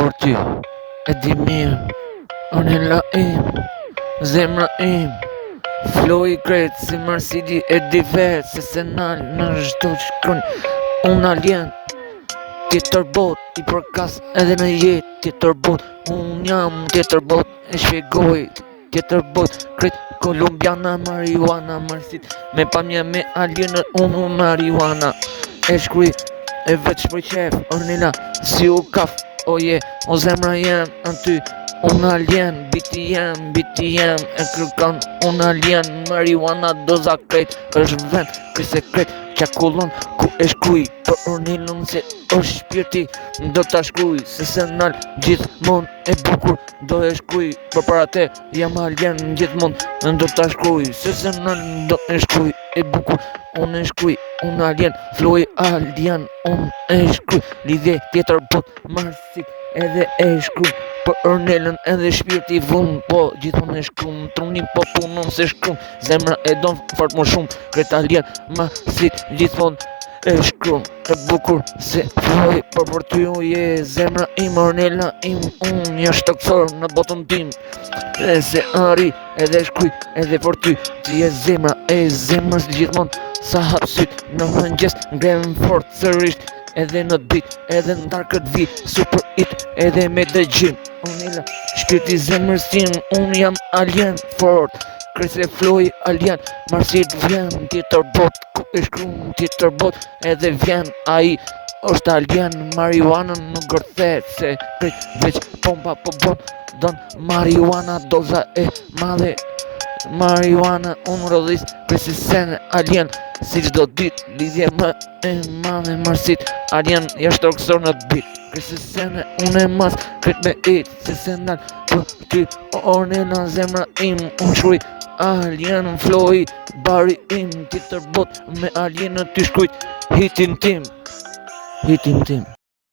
por ty e di mirë. Ornella im, zemra im, flow i krejt si Marsidi e di vetë se se nalë në çdo shkron. Unë alien, tjetër bot i përkas edhe në jetë tjetër bot. Unë jam tjetër bot e shpjegoj tjetër bot. Krejt kolumbiana, marijuana, marsit me pamje me alienët unë marijuana. E shkruj e veç për qef, Ornella si u kaf, oje, o zemra jem në ty. Unë alien, biti jem, e kërkan. Unë alien, marijuana, doza krejt, është vend, këj sekret, qakullon, ku e shkruj, për Ornellën se është shpirti, do t'a shkruj, se se nal, gjithmon e bukur, do e shkruj, për para te, jam alien, gjithmon, do t'a shkruj, se se nal, do e shkruj, e bukur, unë e shkruj, unë alien, floj alien, unë e shkruj, lidhje tjetër bot, marsit, edhe e shkruj, për Ornellën edhe shpirti vun, po gjithmon e shkrum, truni po punon se shkrum, zemra e don fort më shumë, kret alien, marsit, gjithmon e shkrum, e bukur se floj, për ty u je, zemra im, Ornella im, unë jashtë toksor në botën tim, e se arri, edhe shkruj, edhe për ty, ti je zemra, e zemrës gjithmon, sa hap syt, në mëngjes, ngrem fort sërisht, edhe në dit, edhe në darkët vi, super hit, edhe me dëgjim, Ornella, shpirti zemrës tim, unë jam alien fort, krese floj alien, marsit vjen, tjetër bot, ku e shkrum, tjetër bot, edhe vjen, ai, është alien, marijuana në gërthet, se krejt veç pompa po bon, don marijuana, doza e madhe, marijuana, unë rodhis, kresi sene alien, si çdo dit, lidhje më e madhe, marsit, alien, jashtë toksor në bit, kresi sene, unë e mas, krejt me it, se se nal, për ty, Ornella, zemra im, unë shkruj, alien, floj, bari im, tjetër bot, me alienët ty shkruj, hitin tim.